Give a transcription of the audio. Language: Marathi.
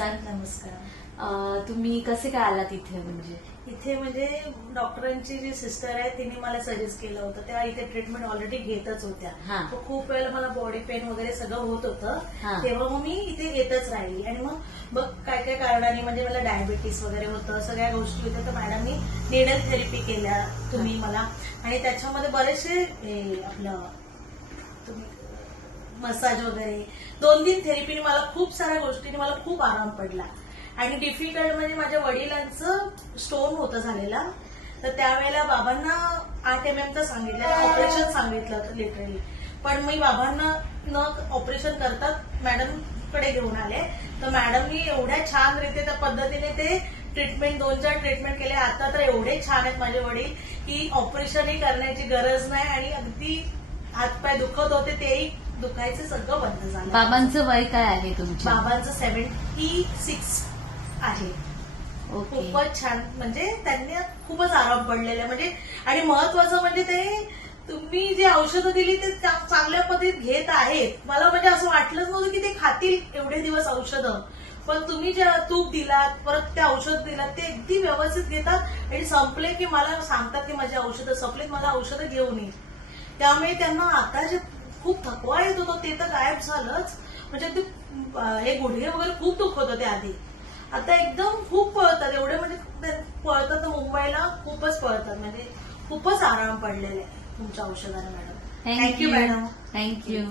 नमस्कार. नमस्कार. तुम्ही कसे काय आलात इथे? म्हणजे इथे म्हणजे डॉक्टरांची जी सिस्टर आहे तिने मला सजेस्ट केलं होतं. त्या इथे ट्रीटमेंट ऑलरेडी घेतच होत्या. हा. तर खूप वेळेला मला बॉडी पेन वगैरे सगळं होत होतं. हा. तेव्हा मग मी इथे येतच राहिली आणि मग बघ काय काय कारणाने म्हणजे मला डायबिटीस वगैरे होतं, सगळ्या गोष्टी होत्या. तर मॅडमनी निडल थेरपी केल्या तुम्ही मला आणि त्याच्यामध्ये बरेचसे आपलं मसाज वगैरे 2-3 थेरपीने मला खूप साऱ्या गोष्टींनी मला खूप आराम पडला. आणि डिफिकल्ट म्हणजे माझ्या वडिलांचं स्टोन होतं झालेला. तर त्यावेळेला बाबांना 8 mm सांगितलं, ऑपरेशन सांगितलं होतं लिटरली. पण मी बाबांना न ऑपरेशन करतात मॅडमकडे घेऊन आले. तर मॅडमनी एवढ्या छान रीते त्या पद्धतीने ते ट्रीटमेंट 2-4 ट्रीटमेंट केले. आता तर एवढे छान आहेत माझे वडील की ऑपरेशनही करण्याची गरज नाही आणि अगदी हातपाय दुखत होते तेही दुखायचं सगळं बंद झालं. बाबांचं वय काय आहे तुमच्या? बाबांचं 76 आहे. ओके. खूपच छान म्हणजे त्यांनी खूपच आराम पडलेला म्हणजे आणि महत्वाचं म्हणजे ते तुम्ही जे औषधं दिली ते चांगल्या पद्धतीत घेत आहेत. मला म्हणजे असं वाटलंच नव्हतं की ते खातील एवढे दिवस औषधं. पण तुम्ही जे तूप दिलात परत ते औषध दिलात ते अगदी व्यवस्थित घेतात आणि संपले की मला सांगतात की माझी औषधं संपलीत, मला औषधं घेऊन ये. त्यामुळे त्यांना आता जे खूप थकवा येत होता ते तर गायब झालंच. म्हणजे ते हे गुडघे वगैरे खूप दुखत होते आधी. आता एकदम खूप पळतात एवढे म्हणजे पळतात मुंबईला खूपच पळतात म्हणजे खूपच आराम पडलेला आहे तुमच्या औषधाने मॅडम. Thank you madam. थँक्यू.